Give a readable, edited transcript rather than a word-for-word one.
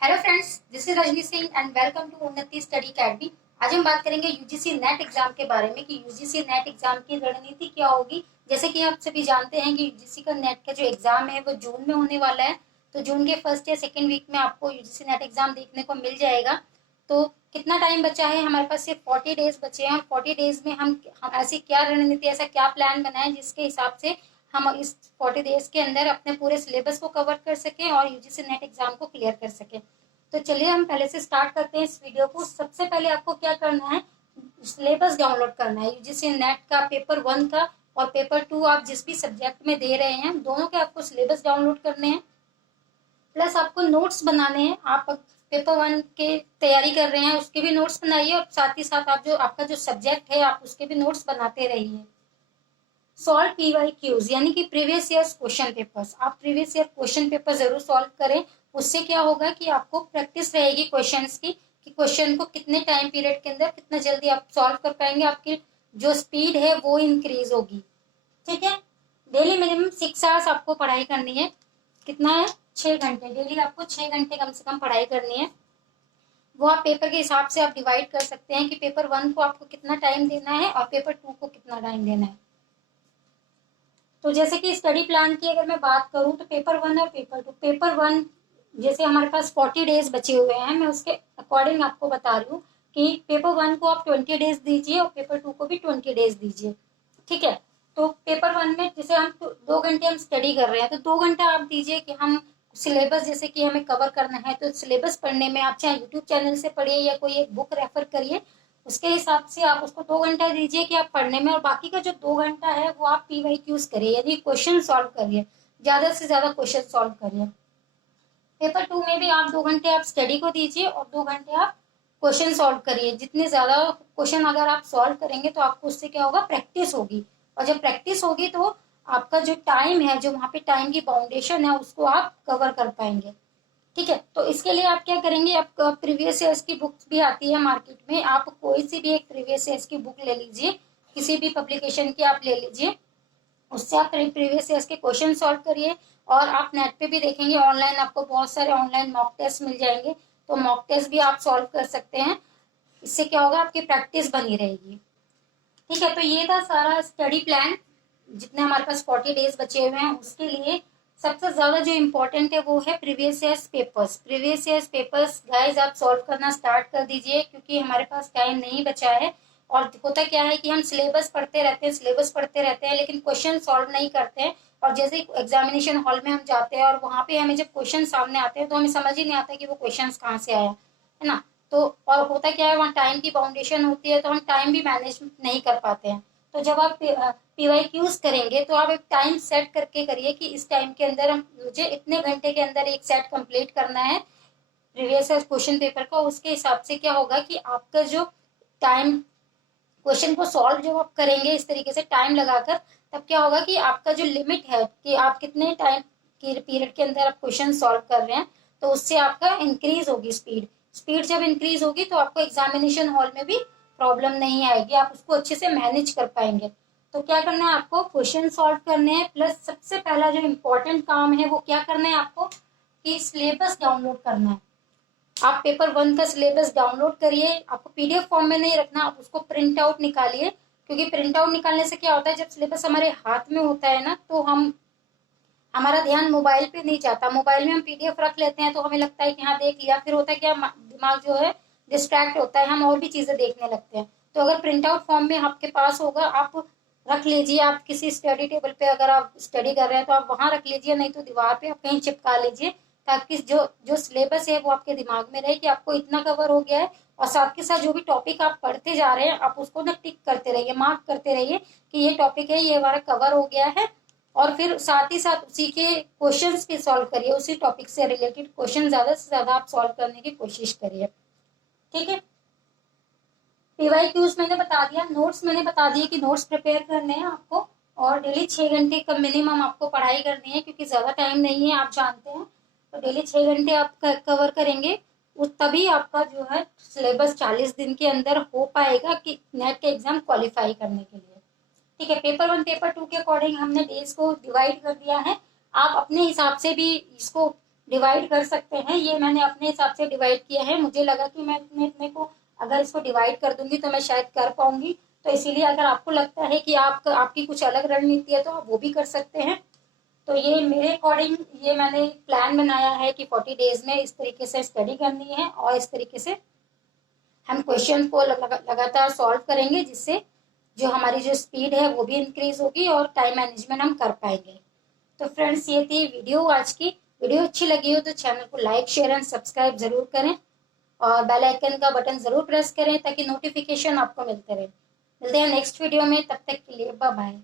Hello friends, this is Rajni Singh and welcome to Unnati study academy. आज हम बात करेंगे यूजीसी नेट एग्जाम के बारे में कि यूजीसी नेट एग्जाम की रणनीति क्या होगी। जैसे कि आप सभी जानते हैं कि यूजीसी का नेट का जो एग्जाम है वो जून में होने वाला है। तो जून के फर्स्ट या सेकेंड वीक में आपको यूजीसी नेट एग्जाम देखने को मिल जाएगा। तो कितना टाइम बचा है? हमारे पास सिर्फ 40 डेज बचे हैं। 40 डेज में हम ऐसी क्या रणनीति, ऐसा क्या प्लान बनाएं जिसके हिसाब से हम इस 40 डेज के अंदर अपने पूरे सिलेबस को कवर कर सकें और यूजीसी नेट एग्जाम को क्लियर कर सकें। तो चलिए हम पहले से स्टार्ट करते हैं इस वीडियो को। सबसे पहले आपको क्या करना है, सिलेबस डाउनलोड करना है यूजीसी नेट का पेपर 1 का और पेपर 2 आप जिस भी सब्जेक्ट में दे रहे हैं दोनों के आपको सिलेबस डाउनलोड करने हैं। प्लस आपको नोट्स बनाने हैं। आप पेपर 1 के तैयारी कर रहे हैं उसके भी नोट्स बनाइए और साथ ही साथ आप जो आपका जो सब्जेक्ट है आप उसके भी नोट्स बनाते रहिए। सॉल्व पीवाईक्यूज यानी कि प्रीवियस ईयर क्वेश्चन पेपर्स, आप प्रीवियस ईयर क्वेश्चन पेपर जरूर सॉल्व करें। उससे क्या होगा कि आपको प्रैक्टिस रहेगी क्वेश्चंस की कि क्वेश्चन को कितने टाइम पीरियड के अंदर कितना जल्दी आप सॉल्व कर पाएंगे। आपकी जो स्पीड है वो इंक्रीज होगी। ठीक है। डेली मिनिमम 6 आवर्स आपको पढ़ाई करनी है। कितना है? 6 घंटे। डेली आपको 6 घंटे कम से कम पढ़ाई करनी है। वो आप पेपर के हिसाब से आप डिवाइड कर सकते हैं कि पेपर 1 को आपको कितना टाइम देना है और पेपर 2 को कितना टाइम देना है। तो जैसे कि स्टडी प्लान की अगर मैं बात करूं तो पेपर 1 और पेपर 1 जैसे हमारे पास 40 डेज बचे हुए हैं, मैं उसके अकॉर्डिंग आपको बता रही हूँ कि पेपर 1 को आप 20 डेज दीजिए और पेपर 2 को भी 20 डेज दीजिए। ठीक है। तो पेपर 1 में जैसे हम 2 घंटे हम स्टडी कर रहे हैं तो 2 घंटा आप दीजिए कि हम सिलेबस जैसे कि हमें कवर करना है। तो सिलेबस पढ़ने में आप चाहे यूट्यूब चैनल से पढ़िए या कोई एक बुक रेफर करिए, उसके हिसाब से आप उसको 2 घंटा दीजिए कि आप पढ़ने में, और बाकी का जो 2 घंटा है वो आप पीवाईक्यूज करिए यानी क्वेश्चन सॉल्व करिए। ज्यादा से ज्यादा क्वेश्चन सॉल्व करिए। पेपर 2 में भी आप 2 घंटे आप स्टडी को दीजिए और 2 घंटे आप क्वेश्चन सॉल्व करिए। जितने ज्यादा क्वेश्चन अगर आप सॉल्व करेंगे तो आपको उससे क्या होगा, प्रैक्टिस होगी। और जब प्रैक्टिस होगी तो आपका जो टाइम है, जो वहां पे टाइम की बाउंडेशन है उसको आप कवर कर पाएंगे। ठीक है। तो इसके लिए आप क्या करेंगे, आप प्रीवियस ईयर्स की बुक्स भी आती है मार्केट में, आप कोई सी भी एक प्रीवियस ईयर्स की बुक ले लीजिए, किसी भी पब्लिकेशन की आप ले लीजिए। उससे आप प्रीवियस ईयर्स के क्वेश्चन सॉल्व करिए। और आप नेट पे भी देखेंगे, ऑनलाइन आपको बहुत सारे ऑनलाइन मॉक टेस्ट मिल जाएंगे, तो मॉक टेस्ट भी आप सॉल्व कर सकते हैं। इससे क्या होगा, आपकी प्रैक्टिस बनी रहेगी। ठीक है। तो ये था सारा स्टडी प्लान। जितने हमारे पास 40 डेज बचे हुए हैं उसके लिए सबसे ज्यादा जो इम्पोर्टेंट है वो है previous years papers. Previous years papers guys आप सॉल्व करना स्टार्ट कर दीजिए क्योंकि हमारे पास टाइम नहीं बचा है। और होता क्या है कि हम सिलेबस पढ़ते रहते हैं, सिलेबस पढ़ते रहते हैं लेकिन क्वेश्चन सॉल्व नहीं करते हैं। और जैसे एग्जामिनेशन हॉल में हम जाते हैं और वहां पे हमें जब क्वेश्चन सामने आते हैं तो हमें समझ ही नहीं आता कि वो क्वेश्चन कहाँ से आया है ना। तो और होता क्या है, वहाँ टाइम की बाउंडेशन होती है तो हम टाइम भी मैनेज नहीं कर पाते हैं। तो जब आप पीवाईक्यूज करेंगे तो आप एक टाइम सेट करके करिए कि इस टाइम के अंदर हम मुझे इतने घंटे के अंदर एक सेट कंप्लीट करना है प्रीवियस क्वेश्चन पेपर का। उसके हिसाब से क्या होगा कि आपका जो टाइम, क्वेश्चन को सॉल्व जब आप करेंगे इस तरीके से टाइम लगाकर, तब क्या होगा कि आपका जो लिमिट है कि आप कितने टाइम की पीरियड के अंदर आप क्वेश्चन सॉल्व कर रहे हैं, तो उससे आपका इंक्रीज होगी स्पीड। स्पीड जब इंक्रीज होगी तो आपको एग्जामिनेशन हॉल में भी प्रॉब्लम नहीं आएगी, आप उसको अच्छे से मैनेज कर पाएंगे। तो क्या करना है, आपको क्वेश्चन सॉल्व करने हैं, प्लस सबसे पहला जो इम्पोर्टेंट काम है वो क्या करना है आपको, कि सिलेबस डाउनलोड करना है। आप पेपर 1 का सिलेबस डाउनलोड करिए। आपको पीडीएफ फॉर्म में नहीं रखना, आप उसको प्रिंट आउट निकालिए, क्योंकि प्रिंट आउट निकालने से क्या होता है, जब सिलेबस हमारे हाथ में होता है ना तो हम हमारा ध्यान मोबाइल पे नहीं जाता। मोबाइल में हम पीडीएफ रख लेते हैं तो हमें लगता है कि हाँ देख लिया, फिर होता है क्या, दिमाग जो है डिस्ट्रैक्ट होता है, हम और भी चीजें देखने लगते हैं। तो अगर प्रिंट आउट फॉर्म में आपके पास होगा, आप रख लीजिए। आप किसी स्टडी टेबल पे अगर आप स्टडी कर रहे हैं तो आप वहां रख लीजिए, नहीं तो दीवार पे आप कहीं चिपका लीजिए, ताकि जो जो सिलेबस है वो आपके दिमाग में रहे कि आपको इतना कवर हो गया है। और साथ के साथ जो भी टॉपिक आप पढ़ते जा रहे हैं आप उसको ना टिक करते रहिए, मार्क करते रहिए कि ये टॉपिक है, ये हमारा कवर हो गया है। और फिर साथ ही साथ उसी के क्वेश्चंस भी सॉल्व करिए, उसी टॉपिक से रिलेटेड क्वेश्चन ज्यादा से ज्यादा आप सॉल्व करने की कोशिश करिए। ठीक है। पीवाईक्यूज मैंने बता दिया, नोट्स मैंने बता दिया कि नोट्स प्रिपेयर करने हैं आपको। और डेली 6 घंटे का मिनिमम आपको पढ़ाई करनी है क्योंकि ज्यादा टाइम नहीं है, आप जानते हैं। तो डेली 6 घंटे आप कवर करेंगे, उस तभी आपका जो है सिलेबस 40 दिन के अंदर हो पाएगा कि नेट के एग्जाम क्वालिफाई करने के लिए। ठीक है। पेपर 1 पेपर 2 के अकॉर्डिंग हमने डेज को डिवाइड कर दिया है। आप अपने हिसाब से भी इसको डिवाइड कर सकते हैं। ये मैंने अपने हिसाब से डिवाइड किया है, मुझे लगा कि मैं इतने को अगर इसको डिवाइड कर दूंगी तो मैं शायद कर पाऊंगी। तो इसीलिए अगर आपको लगता है कि आपकी कुछ अलग रणनीति है तो आप वो भी कर सकते हैं। तो ये मेरे अकॉर्डिंग ये मैंने प्लान बनाया है कि 40 डेज में इस तरीके से स्टडी करनी है और इस तरीके से हम क्वेश्चन को लगातार सॉल्व करेंगे, जिससे जो हमारी जो स्पीड है वो भी इंक्रीज होगी और टाइम मैनेजमेंट हम कर पाएंगे। तो फ्रेंड्स, ये थी वीडियो आज की। वीडियो अच्छी लगी हो तो चैनल को लाइक शेयर एंड सब्सक्राइब जरूर करें और बेल आइकन का बटन जरूर प्रेस करें ताकि नोटिफिकेशन आपको मिलते रहे। मिलते हैं नेक्स्ट वीडियो में, तब तक के लिए बाय बाय।